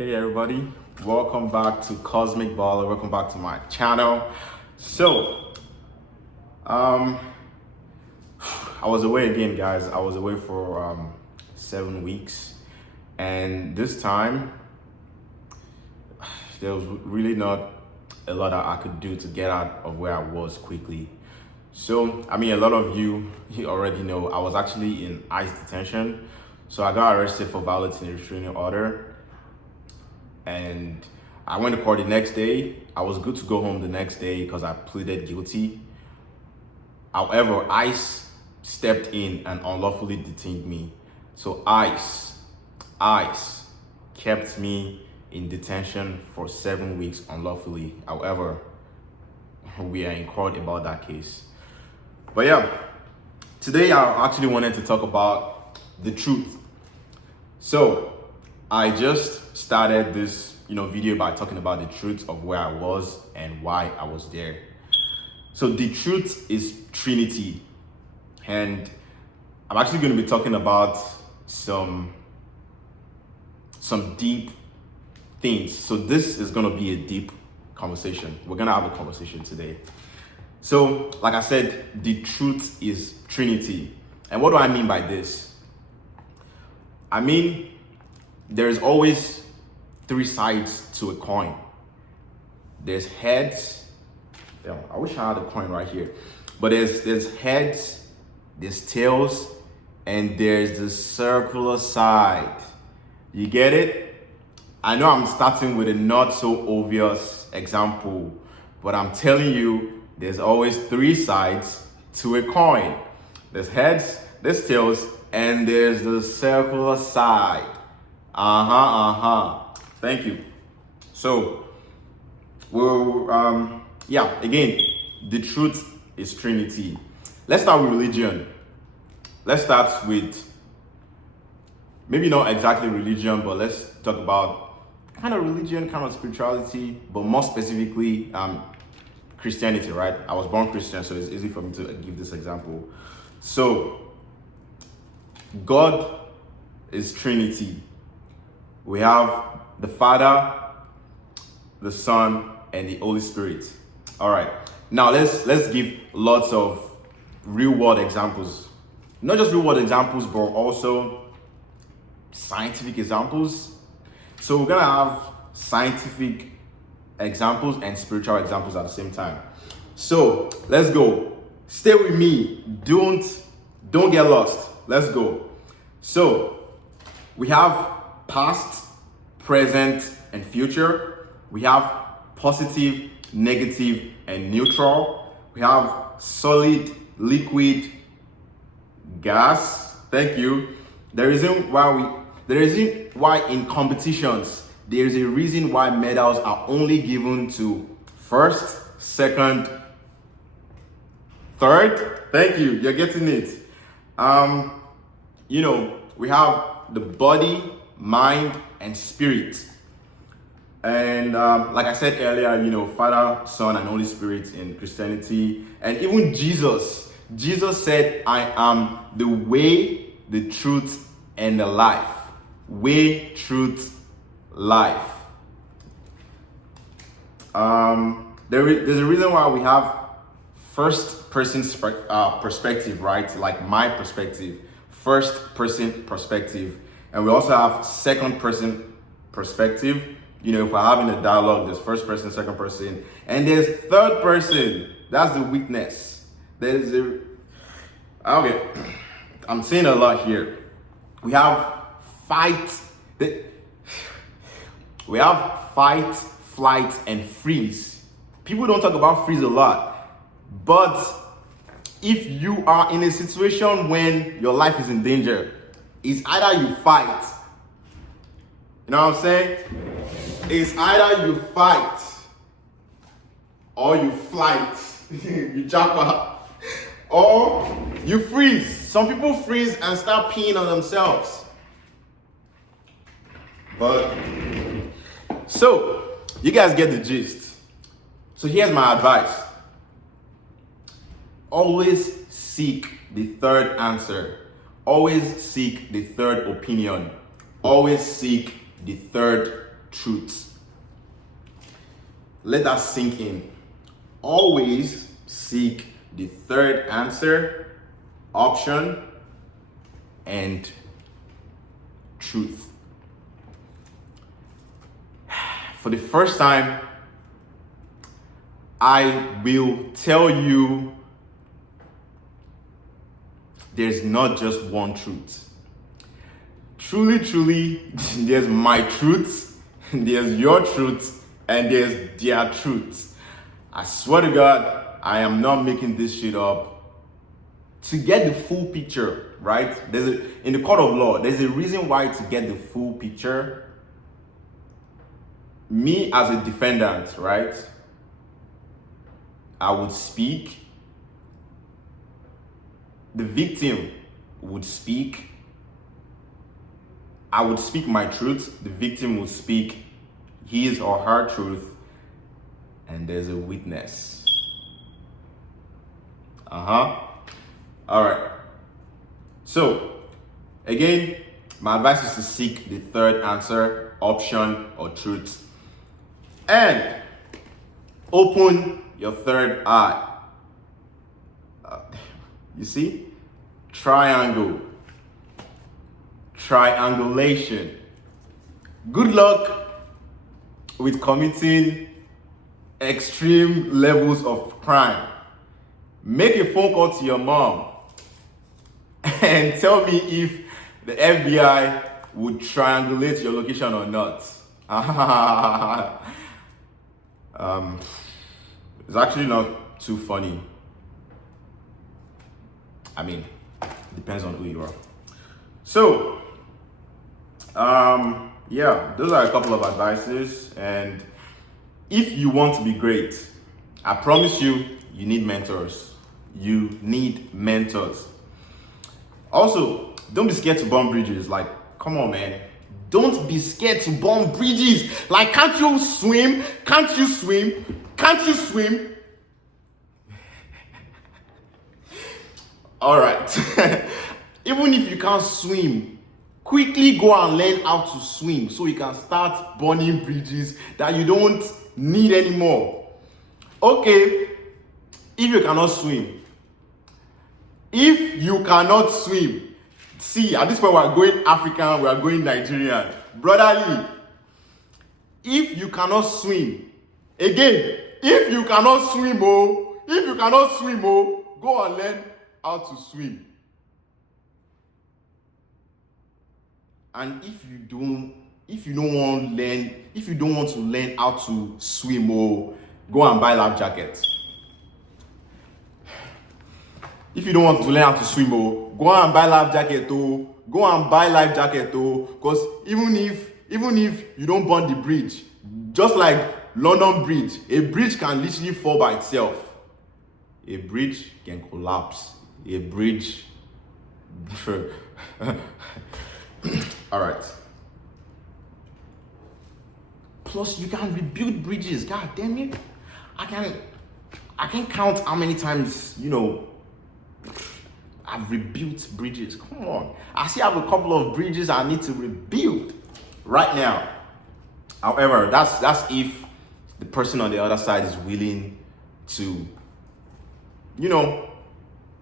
Hey everybody, welcome back to Cosmic Baller. Welcome back to my channel. So, I was away again, guys. I was away for 7 weeks, and this time there was really not a lot that I could do to get out of where I was quickly. So, I mean, a lot of you already know I was actually in ICE detention. So I got arrested for violating a restraining order. And I went to court the next day. I was good to go home the next day because I pleaded guilty. However, ICE stepped in and unlawfully detained me. So ICE kept me in detention for 7 weeks unlawfully. However, we are in court about that case. But yeah, today I actually wanted to talk about the truth. So I just started this video by talking about the truth of where I was and why I was there. So the truth is Trinity, and I'm actually going to be talking about some deep things. So this is going to be a deep conversation. We're going to have a conversation today. So like I said, the truth is Trinity. And what do I mean by this? I mean, there's always three sides to a coin. There's heads. I wish I had a coin right here. But there's heads, there's tails, and there's the circular side. You get it? I know I'm starting with a not so obvious example, but I'm telling you, there's always three sides to a coin. There's heads, there's tails, and there's the circular side. Thank you. So, again, the truth is Trinity. Let's start with religion. Let's start with, maybe not exactly religion, but let's talk about kind of religion, kind of spirituality, but more specifically, Christianity, right? I was born Christian, so it's easy for me to give this example. So, God is Trinity. We have the Father, the Son, and the Holy Spirit. All right. Now let's give lots of real world examples. Not just real world examples, but also scientific examples. So we're gonna have scientific examples and spiritual examples at the same time. So let's go. Stay with me. Don't get lost. Let's go. So we have past, present, and future. We have positive, negative, and neutral. We have solid, liquid, gas. Thank you. The reason why in competitions, there is a reason why medals are only given to first, second, third. Thank you. You're getting it. We have the body, mind, and spirit. And like I said earlier, Father, Son, and Holy Spirit in Christianity. And even Jesus said, I am the way, the truth, and the life. Way, truth, life. There's a reason why we have first person perspective, right? Like my perspective, first person perspective. And we also have second person perspective. If we're having a dialogue, there's first person, second person, and there's third person. That's the weakness. Okay, I'm saying a lot here. We have fight, flight, and freeze. People don't talk about freeze a lot, but if you are in a situation when your life is in danger, it's either you fight. You know what I'm saying? It's either you fight or you flight. You jump up. Or you freeze. Some people freeze and start peeing on themselves. But, so, you guys get the gist. So here's my advice. Always seek the third answer. Always seek the third opinion. Always seek the third truth. Let that sink in. Always seek the third answer, option, and truth. For the first time, I will tell you there's not just one truth. Truly, there's my truth, there's your truth, and there's their truth. I swear to God, I am not making this shit up. To get the full picture, right? In the court of law, there's a reason why to get the full picture. Me as a defendant, right? I would speak. The victim would speak. I would speak my truth. The victim would speak his or her truth. And there's a witness. All right. So, again, my advice is to seek the third answer, option, or truth. And open your third eye. You see? Triangle. Triangulation. Good luck with committing extreme levels of crime. Make a phone call to your mom and tell me if the FBI would triangulate your location or not. It's actually not too funny. I mean, it depends on who you are. So, yeah, those are a couple of advices. And if you want to be great, I promise you, you need mentors. You need mentors. Also, don't be scared to burn bridges. Like, come on, man. Don't be scared to burn bridges. Like, can't you swim? Can't you swim? Can't you swim? All right. Even if you can't swim, quickly go and learn how to swim so you can start burning bridges that you don't need anymore. Okay, if you cannot swim, see, at this point we are going African, we are going Nigerian. Brotherly, if you cannot swim, again, if you cannot swim, go and learn how to swim. And if you don't want to learn how to swim, go and buy life jackets. If you don't want to learn how to swim, go and buy life jacket. Because even if you don't burn the bridge, just like London Bridge, a bridge can literally fall by itself. A bridge can collapse. A bridge. All right. Plus, you can rebuild bridges. God damn it! I can count how many times I've rebuilt bridges. Come on, I still have a couple of bridges I need to rebuild right now. However, that's if the person on the other side is willing to,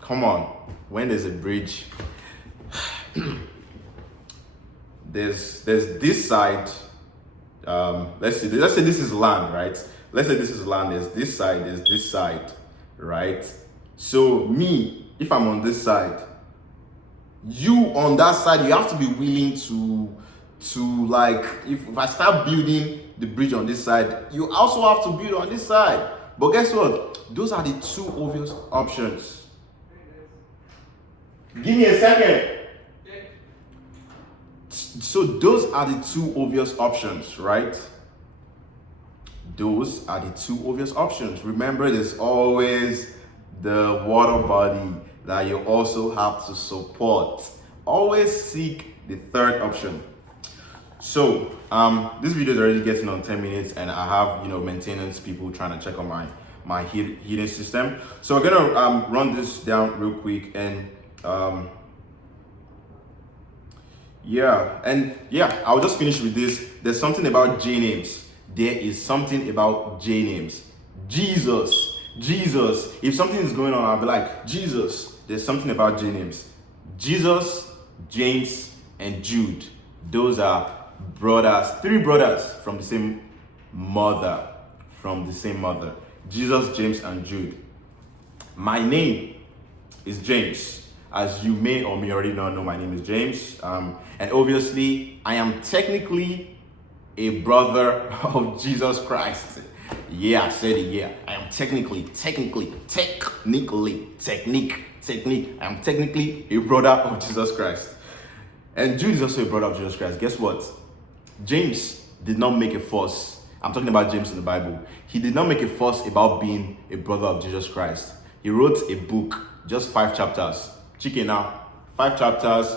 come on. When there's a bridge, there's this side. Let's say this is land, right? Let's say this is land. There's this side, right? So me, if I'm on this side, you on that side, you have to be willing to like, if I start building the bridge on this side, you also have to build on this side. But guess what? Those are the two obvious options. Give me a second. So those are the two obvious options, right? Those are the two obvious options. Remember, there's always the water body that you also have to support. Always seek the third option. So this video is already getting on 10 minutes, and I have maintenance people trying to check on my heating system. So we're gonna run this down real quick, and Yeah, and yeah, I'll just finish with this. There's something about J names. There is something about J names. Jesus, Jesus. If something is going on, I'll be like, Jesus. There's something about J names. Jesus, James, and Jude. Those are brothers, three brothers from the same mother. From the same mother. Jesus, James, and Jude. My name is James. As you may or may already not know, my name is James. And obviously, I am technically a brother of Jesus Christ. Yeah, I said it, yeah. I am technically, I am technically a brother of Jesus Christ. And Jude is also a brother of Jesus Christ. Guess what? James did not make a fuss. I'm talking about James in the Bible. He did not make a fuss about being a brother of Jesus Christ. He wrote a book, just 5 chapters. Chicken now, 5 chapters.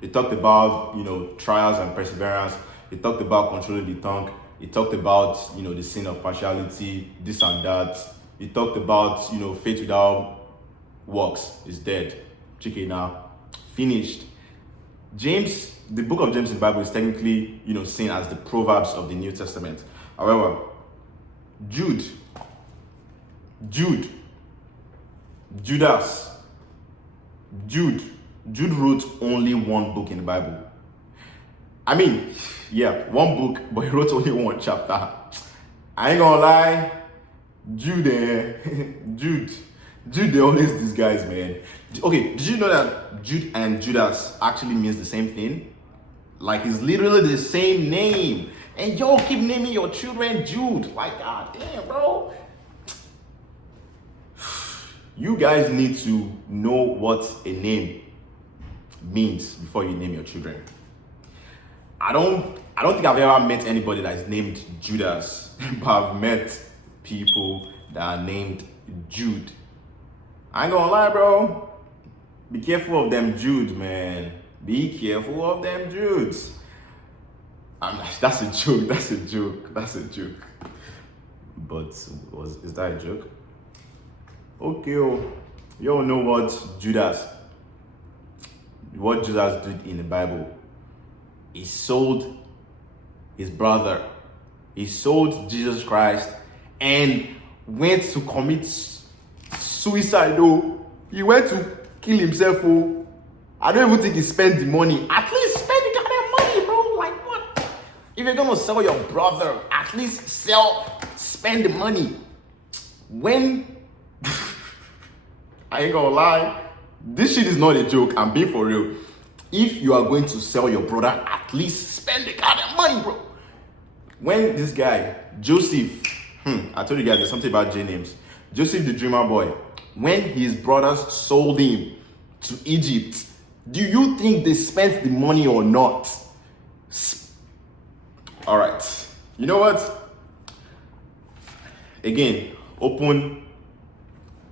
He talked about, trials and perseverance. He talked about controlling the tongue. He talked about, the sin of partiality, this and that. He talked about, faith without works is dead. Chicken now, finished. James, the book of James in the Bible is technically, seen as the Proverbs of the New Testament. However, Judas, Jude wrote only one book in the Bible. I mean, yeah, one book, but he wrote only one chapter. I ain't gonna lie, Jude, they always disguise, man. Okay, did you know that Jude and Judas actually means the same thing? Like, it's literally the same name. And y'all keep naming your children Jude. Like, god damn, bro. You guys need to know what a name means before you name your children. I don't think I've ever met anybody that is named Judas, but I've met people that are named Jude. I ain't gonna lie, bro. Be careful of them Judes, man. Be careful of them Judes. That's a joke. But is that a joke? Okay, you all know what Judas did in the Bible. He sold his brother. He sold Jesus Christ and went to commit suicide. Oh, he went to kill himself. Oh, I don't even think he spent the money. At least spend the goddamn money, bro. Like what? If you're gonna sell your brother, at least spend the money. When I ain't gonna lie, this shit is not a joke. I'm being for real. If you are going to sell your brother, at least spend the goddamn money, bro. When this guy, Joseph, I told you guys there's something about J names. Joseph the dreamer boy, when his brothers sold him to Egypt, do you think they spent the money or not? All right. You know what? Again, open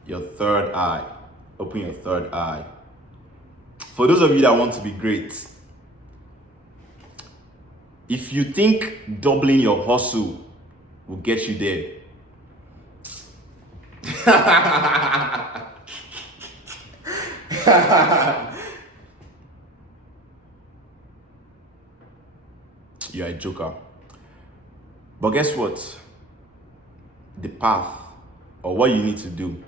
your third eye. Open your third eye. For those of you that want to be great, if you think doubling your hustle will get you there, you're a joker. But guess what? The path, or what you need to do,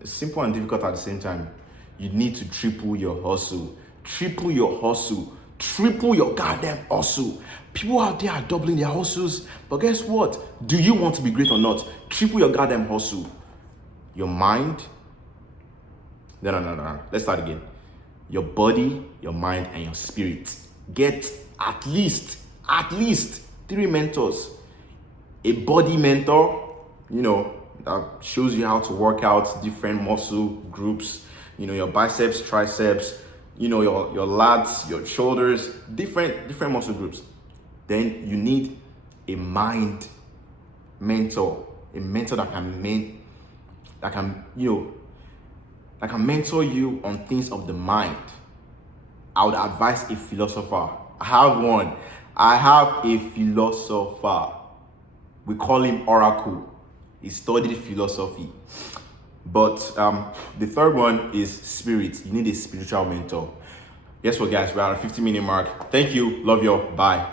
is simple and difficult at the same time. You need to triple your hustle. Triple your hustle. Triple your goddamn hustle. People out there are doubling their hustles, but guess what? Do you want to be great or not? Triple your goddamn hustle. Your mind. No. Let's start again. Your body, your mind, and your spirit. Get at least 3 mentors. A body mentor, that shows you how to work out different muscle groups, your biceps, triceps, your lats, your shoulders, different muscle groups. Then you need a mind mentor, a mentor that can mentor you on things of the mind. I would advise a philosopher. I have one. I have a philosopher. We call him Oracle. He studied philosophy. But the third one is spirit. You need a spiritual mentor. Guess what, guys? We're at a 50-minute mark. Thank you. Love you all. Bye.